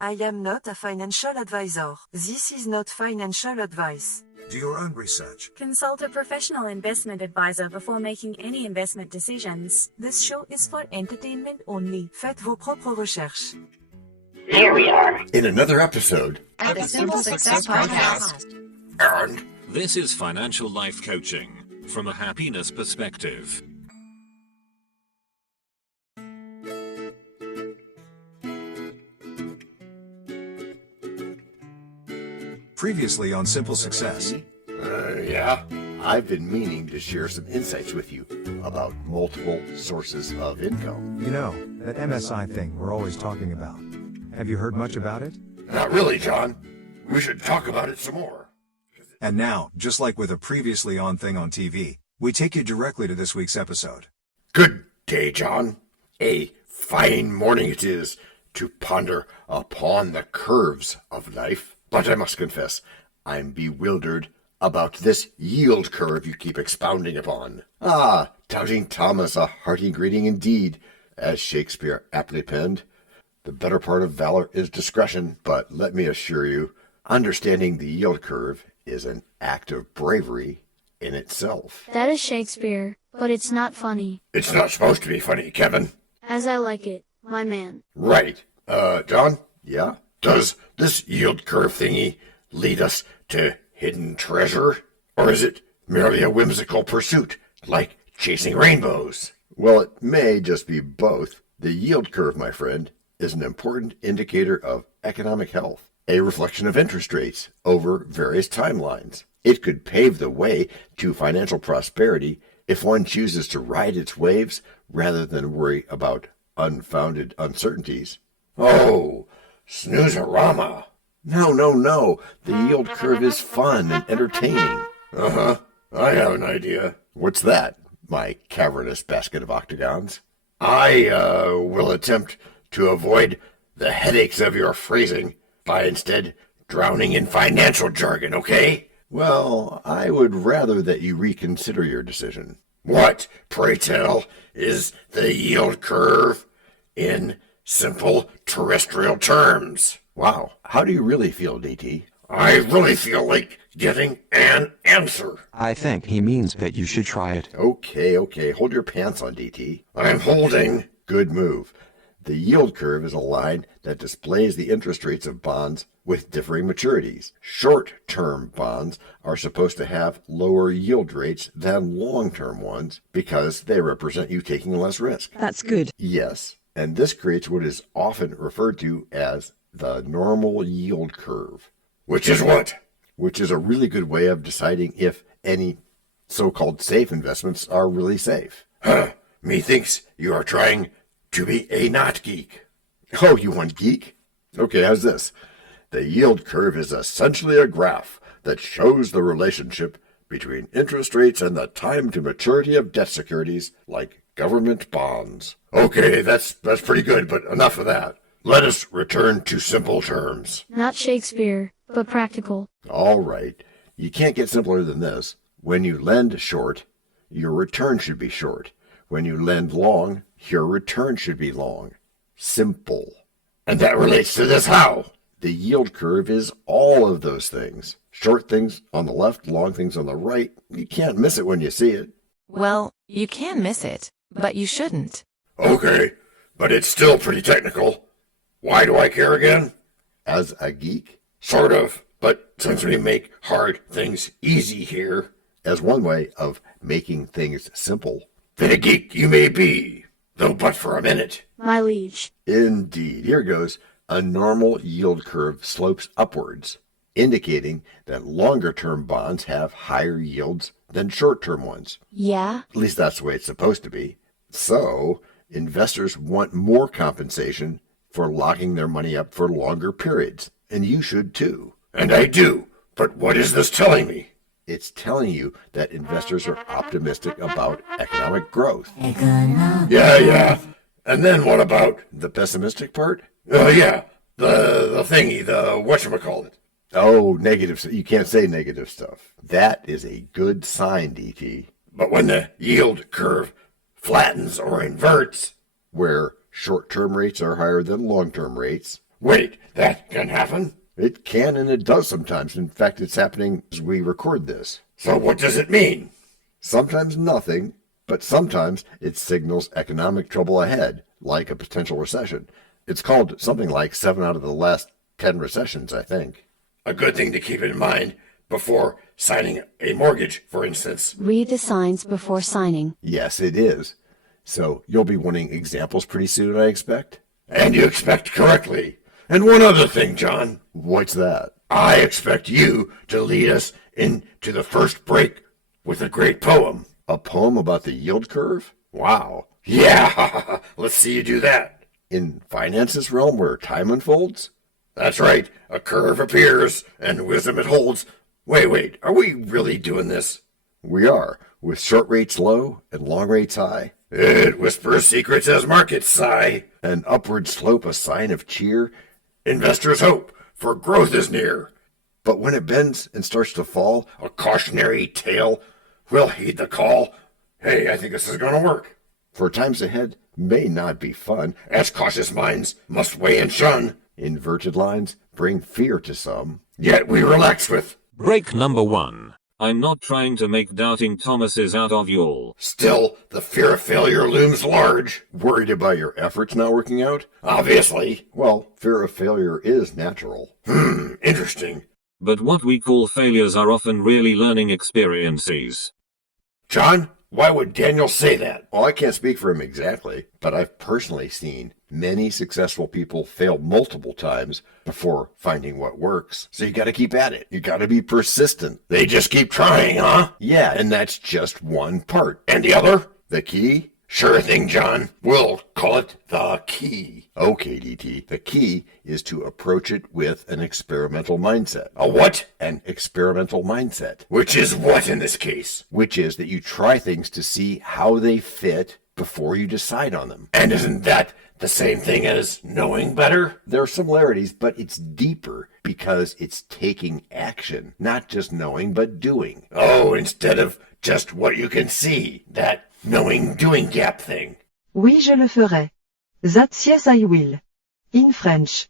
I am not a financial advisor. This is not financial advice. Do your own research. Consult a professional investment advisor before making any investment decisions. This show is for entertainment only. Faites vos propres recherches. Here we are in another episode of the Simple Success Podcast. And this is financial life coaching from a happiness perspective. Previously on Simple Success. Yeah, I've been meaning to share some insights with you about multiple sources of income. You know, that MSI thing we're always talking about. Have you heard much about it? Not really, John. We should talk about it some more. And now, just like with a previously on thing on TV, we take you directly to this week's episode. Good day, John. A fine morning it is to ponder upon the curves of life. But I must confess, I'm bewildered about this yield curve you keep expounding upon. Ah, Doubting Thomas, a hearty greeting indeed. As Shakespeare aptly penned, the better part of valor is discretion, but let me assure you, understanding the yield curve is an act of bravery in itself. That is Shakespeare, but it's not funny. It's not supposed to be funny, Kevin. As I like it, my man. Right. John? Yeah? Does this yield curve thingy lead us to hidden treasure? Or is it merely a whimsical pursuit, like chasing rainbows? Well, it may just be both. The yield curve, my friend, is an important indicator of economic health, a reflection of interest rates over various timelines. It could pave the way to financial prosperity if one chooses to ride its waves rather than worry about unfounded uncertainties. Oh, snooze-a-rama. No. The yield curve is fun and entertaining. Uh-huh. I have an idea. What's that, my cavernous basket of octagons? I will attempt to avoid the headaches of your phrasing by instead drowning in financial jargon, okay? Well, I would rather that you reconsider your decision. What, pray tell, is the yield curve in simple terrestrial terms? Wow, how do you really feel, DT? I really feel like getting an answer. I think he means that you should try it. Okay, hold your pants on, DT. I'm holding. Good move. The yield curve is a line that displays the interest rates of bonds with differing maturities. Short-term bonds are supposed to have lower yield rates than long-term ones because they represent you taking less risk. That's good. Yes, and this creates what is often referred to as the normal yield curve. Which is what? Which is a really good way of deciding if any so-called safe investments are really safe. Methinks you are trying to be a not geek. Oh, you want geek? Okay, how's this? The yield curve is essentially a graph that shows the relationship between interest rates and the time to maturity of debt securities like government bonds. Okay, that's pretty good, but enough of that. Let us return to simple terms. Not Shakespeare, but practical. All right. You can't get simpler than this. When you lend short, your return should be short. When you lend long, your return should be long. Simple. And that relates to this how? The yield curve is all of those things. Short things on the left, long things on the right. You can't miss it when you see it. Well, you can miss it, but you shouldn't. Okay, but it's still pretty technical. Why do I care again? As a geek? Sort of, but since we make hard things easy here, as one way of making things simple, then a geek you may be, though but for a minute. My liege. Indeed. Here goes. A normal yield curve slopes upwards, indicating that longer-term bonds have higher yields than short-term ones. Yeah? At least that's the way it's supposed to be. So, investors want more compensation for locking their money up for longer periods, and you should too. And I do, but what is this telling me? It's telling you that investors are optimistic about economic growth. Yeah. And then what about the pessimistic part? Yeah, the thingy, the whatchamacallit. Oh, negative. You can't say negative stuff. That is a good sign, DT. But when the yield curve flattens or inverts, where short-term rates are higher than long-term rates, Wait, that can happen? It can and it does sometimes. In fact, it's happening as we record this. So what does it mean? Sometimes nothing, but sometimes it signals economic trouble ahead, like a potential recession. It's called something like 7 out of the last 10 recessions, I think. A good thing to keep in mind before signing a mortgage, for instance. Read the signs before signing. Yes, it is. So you'll be wanting examples pretty soon, I expect? And you expect correctly. And one other thing, John. What's that? I expect you to lead us into the first break with a great poem. A poem about the yield curve? Wow. Yeah, let's see you do that. In finances realm where time unfolds? That's right. A curve appears, and wisdom it holds. Wait, are we really doing this? We are, with short rates low and long rates high. It whispers secrets as markets sigh. An upward slope a sign of cheer. Investors hope, for growth is near. But when it bends and starts to fall, a cautionary tale. We'll heed the call. Hey, I think this is gonna work. For times ahead may not be fun, as cautious minds must weigh and shun. Inverted lines bring fear to some, yet we relax with break number 1. I'm not trying to make doubting Thomases out of y'all. Still, the fear of failure looms large. Worried about your efforts not working out? Obviously. Well, fear of failure is natural. Interesting. But what we call failures are often really learning experiences. John, why would Daniel say that? Well, I can't speak for him exactly, but I've personally seen many successful people fail multiple times before finding what works. So you gotta keep at it. You gotta be persistent. They just keep trying, huh? Yeah, and that's just one part. And the other? The key? Sure thing, John. We'll call it the key. Okay, DT. The key is to approach it with an experimental mindset. A what? An experimental mindset. Which is what in this case? Which is that you try things to see how they fit before you decide on them. And isn't that the same thing as knowing better? There are similarities, but it's deeper because it's taking action, not just knowing, but doing. Oh, instead of just what you can see, that knowing-doing gap thing. Oui, je le ferai. That's yes, I will. In French.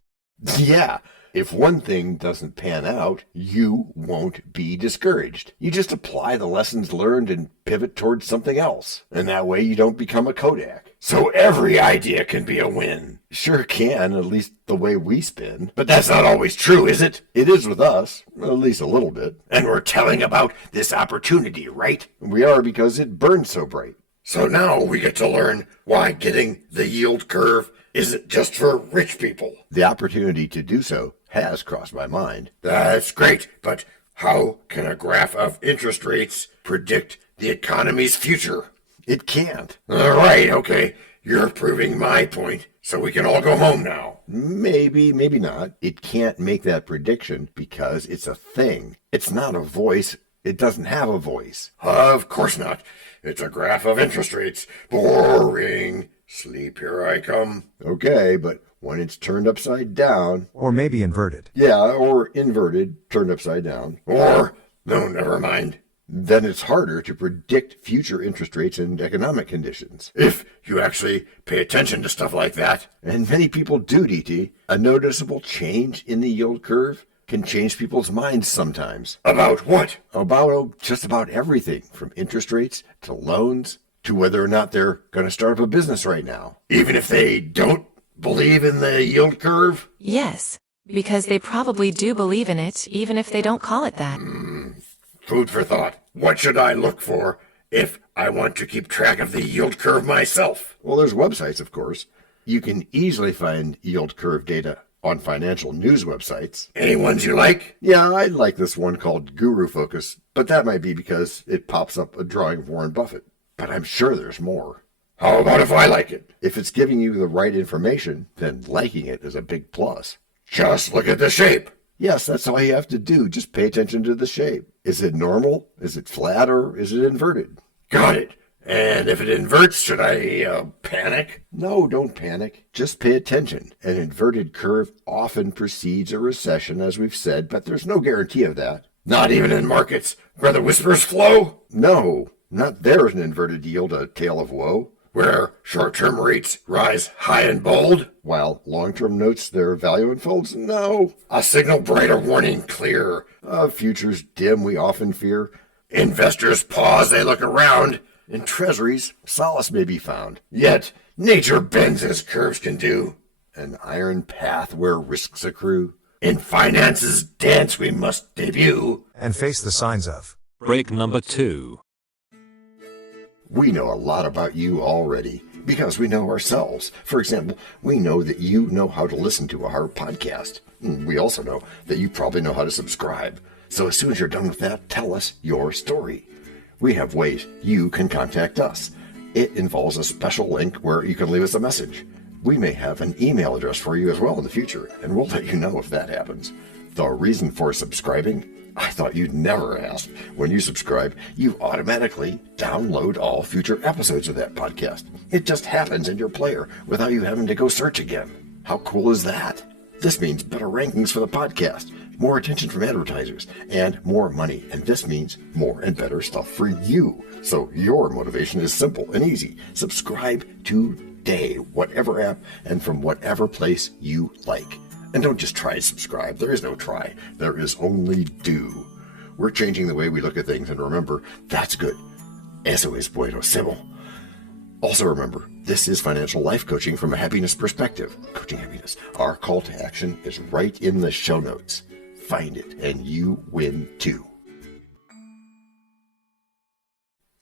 Yeah. If one thing doesn't pan out, you won't be discouraged. You just apply the lessons learned and pivot towards something else. And that way you don't become a Kodak. So every idea can be a win. Sure can, at least the way we spin. But that's not always true, is it? It is with us, at least a little bit. And we're telling about this opportunity, right? We are, because it burns so bright. So now we get to learn why getting the yield curve isn't just for rich people. The opportunity to do so has crossed my mind. That's great, but how can a graph of interest rates predict the economy's future? It can't. All right, okay. You're proving my point, so we can all go home now. Maybe, maybe not. It can't make that prediction because it's a thing. It's not a voice. It doesn't have a voice. Of course not. It's a graph of interest rates. Boring. Sleep, here I come. Okay, but when it's turned upside down... Or maybe inverted. Yeah, or inverted, turned upside down. Or, no, never mind. Then it's harder to predict future interest rates and economic conditions. If you actually pay attention to stuff like that. And many people do, DT. A noticeable change in the yield curve can change people's minds sometimes. About what? About just about everything, from interest rates to loans to whether or not they're going to start up a business right now. Even if they don't believe in the yield curve? Yes, because they probably do believe in it, even if they don't call it that. Food for thought. What should I look for if I want to keep track of the yield curve myself? Well, there's websites, of course. You can easily find yield curve data on financial news websites. Any ones you like? Yeah, I like this one called Guru Focus, but that might be because it pops up a drawing of Warren Buffett. But I'm sure there's more. How about if I like it? If it's giving you the right information, then liking it is a big plus. Just look at the shape. Yes, that's all you have to do. Just pay attention to the shape. Is it normal? Is it flat? Or is it inverted? Got it. And if it inverts, should I panic? No, don't panic. Just pay attention. An inverted curve often precedes a recession, as we've said, but there's no guarantee of that. Not even in markets where the whispers flow? No, not there is an inverted yield a tale of woe. where short-term rates rise high and bold, while long-term notes their value unfolds? No. A signal bright, a warning clear. Futures dim, we often fear. Investors pause, they look around. In treasuries, solace may be found. Yet, nature bends as curves can do. An iron path where risks accrue. In finance's dance we must debut. And face the signs of. Break number 2. We know a lot about you already because we know ourselves. For example, we know that you know how to listen to our podcast. We also know that you probably know how to subscribe. So as soon as you're done with that, tell us your story. We have ways you can contact us. It involves a special link where you can leave us a message. We may have an email address for you as well in the future, and we'll let you know if that happens. The reason for subscribing? I thought you'd never ask. When you subscribe, you automatically download all future episodes of that podcast. It just happens in your player without you having to go search again. How cool is that? This means better rankings for the podcast, more attention from advertisers, and more money. And this means more and better stuff for you. So your motivation is simple and easy. Subscribe today, whatever app and from whatever place you like. And don't just try to subscribe. There is no try. There is only do. We're changing the way we look at things, and remember, that's good. Eso es buenísimo. Also remember, this is financial life coaching from a happiness perspective. Coaching happiness. Our call to action is right in the show notes. Find it, and you win too.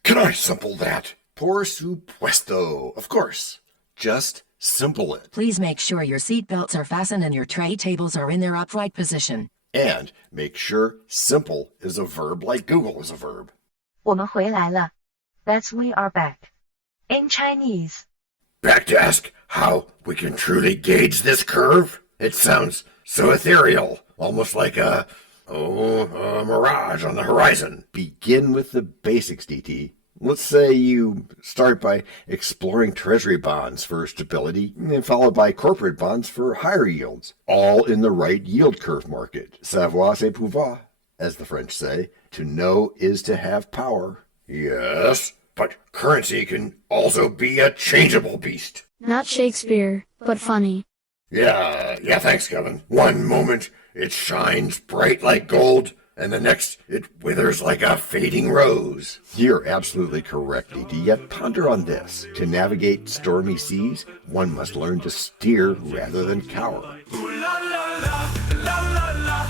Can I simple that? Por supuesto. Of course. Just simple it. Please make sure your seat belts are fastened and your tray tables are in their upright position. And make sure simple is a verb like Google is a verb. 我们回来了. That's we are back. In Chinese. Back to ask how we can truly gauge this curve? It sounds so ethereal, almost like a mirage on the horizon. Begin with the basics, DT. Let's say you start by exploring treasury bonds for stability, and followed by corporate bonds for higher yields, all in the right yield curve market. Savoir c'est pouvoir, as the French say. To know is to have power. Yes, but currency can also be a changeable beast. Not Shakespeare, but funny. Yeah, thanks, Kevin. One moment, it shines bright like gold, and the next, it withers like a fading rose. You're absolutely correct, DT. Yet ponder on this. To navigate stormy seas, one must learn to steer rather than cower.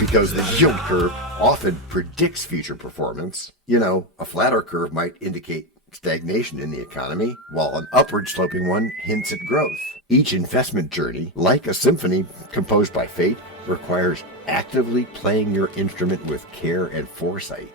Because the yield curve often predicts future performance. You know, a flatter curve might indicate stagnation in the economy, while an upward sloping one hints at growth. Each investment journey, like a symphony composed by fate, requires actively playing your instrument with care and foresight.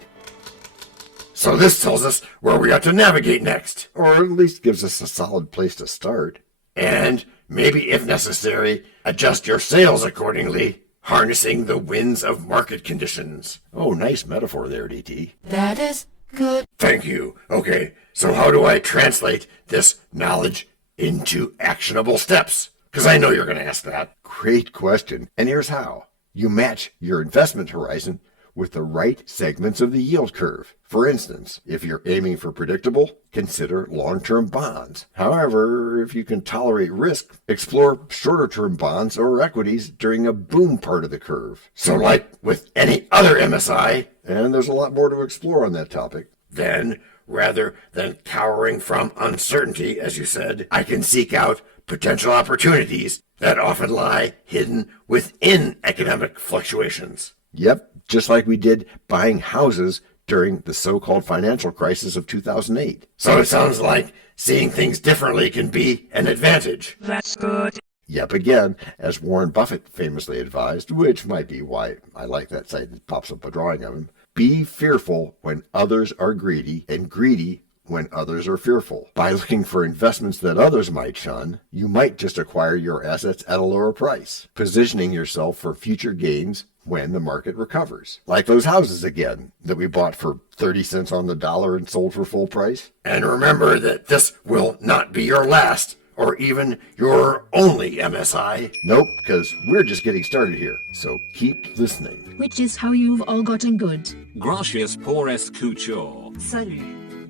So this tells us where we ought to navigate next. Or at least gives us a solid place to start. And maybe, if necessary, adjust your sails accordingly, harnessing the winds of market conditions. Oh, nice metaphor there, DT. That is good. Thank you. Okay, so how do I translate this knowledge into actionable steps? Because I know you're going to ask that. Great question. And here's how. You match your investment horizon with the right segments of the yield curve. For instance, if you're aiming for predictable, consider long-term bonds. However, if you can tolerate risk, explore shorter-term bonds or equities during a boom part of the curve. So like with any other MSI, and there's a lot more to explore on that topic. Then, rather than cowering from uncertainty, as you said, I can seek out potential opportunities that often lie hidden within economic fluctuations. Yep, just like we did buying houses during the so-called financial crisis of 2008. So it sounds like seeing things differently can be an advantage. That's good. Yep, again, as Warren Buffett famously advised, which might be why I like that site that pops up a drawing of him, be fearful when others are greedy, and greedy when others are fearful. By looking for investments that others might shun, you might just acquire your assets at a lower price, positioning yourself for future gains when the market recovers. Like those houses again, that we bought for 30 cents on the dollar and sold for full price. And remember that this will not be your last, or even your only MSI. Nope, because we're just getting started here, so keep listening. Which is how you've all gotten good. Gracias por escuchar. Salut.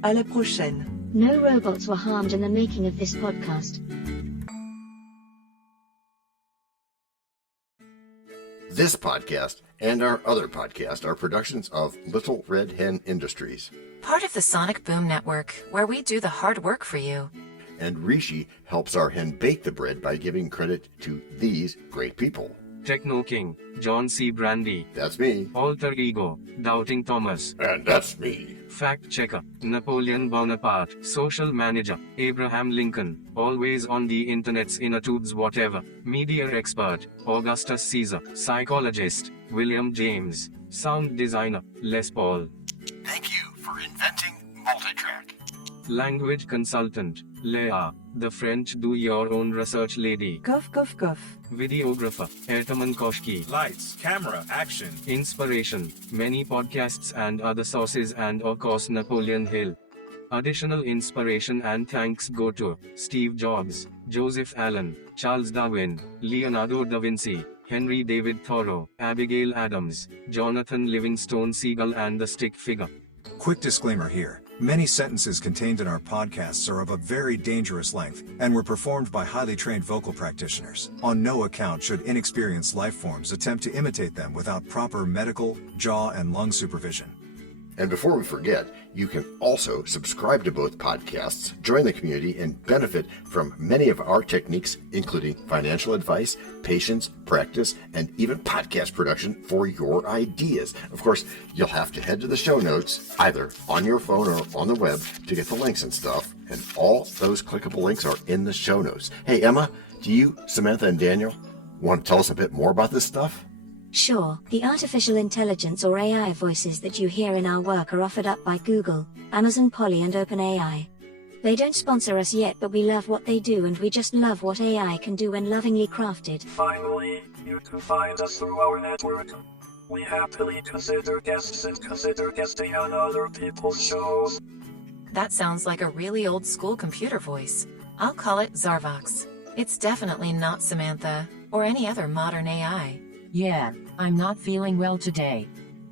À la prochaine. No robots were harmed in the making of this podcast. This podcast and our other podcast are productions of Little Red Hen Industries. Part of the Sonic Boom Network, where we do the hard work for you. And Rishi helps our hen bake the bread by giving credit to these great people. Techno King, John Brandy. That's me. Alter Ego, Doubting Thomas. And that's me. Fact Checker, Napoleon Bonaparte. Social Manager, Abraham Lincoln. Always on the internet's inner tubes whatever. Media Expert, Augustus Caesar. Psychologist, William James. Sound Designer, Les Paul. Thank you for inventing multitrack. Language Consultant, Leah, the French do-your-own research lady. Cough, cough, cough. Videographer, Etomon Koshki. Lights, camera, action. Inspiration, many podcasts and other sources and of course Napoleon Hill. Additional inspiration and thanks go to Steve Jobs, Joseph Allen, Charles Darwin, Leonardo da Vinci, Henry David Thoreau, Abigail Adams, Jonathan Livingstone Seagull and the Stick Figure. Quick disclaimer here. Many sentences contained in our podcasts are of a very dangerous length and were performed by highly trained vocal practitioners. On no account should inexperienced life forms attempt to imitate them without proper medical, jaw, and lung supervision. And before we forget, you can also subscribe to both podcasts, join the community, and benefit from many of our techniques, including financial advice, patience, practice, and even podcast production for your ideas. Of course, you'll have to head to the show notes, either on your phone or on the web, to get the links and stuff. And all those clickable links are in the show notes. Hey, Emma, do you, Samantha, and Daniel want to tell us a bit more about this stuff? Sure, the artificial intelligence or AI voices that you hear in our work are offered up by Google, Amazon Polly and OpenAI. They don't sponsor us yet, but we love what they do and we just love what AI can do when lovingly crafted. Finally, you can find us through our network. We happily consider guests and consider guesting on other people's shows. That sounds like a really old school computer voice. I'll call it Zarvox. It's definitely not Samantha, or any other modern AI. Yeah, I'm not feeling well today.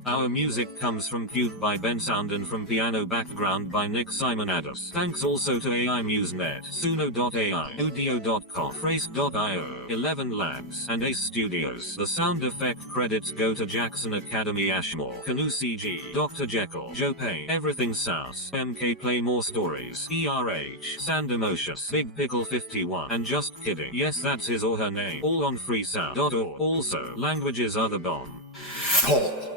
Our music comes from Cute by Ben Sound and from Piano Background by Nick Simonados. Thanks also to AI MuseNet, Suno.ai, Udio.com, Phrase.io, 11 Labs, and Ace Studios. The sound effect credits go to Jackson Academy Ashmore, Canoe CG, Dr. Jekyll, Joe Payne, Everything Sounds, MK Play More Stories, ERH, Sand Emotions, Big Pickle 51, and Just Kidding. Yes, that's his or her name. All on freesound.org. Also, languages are the bomb. Paul.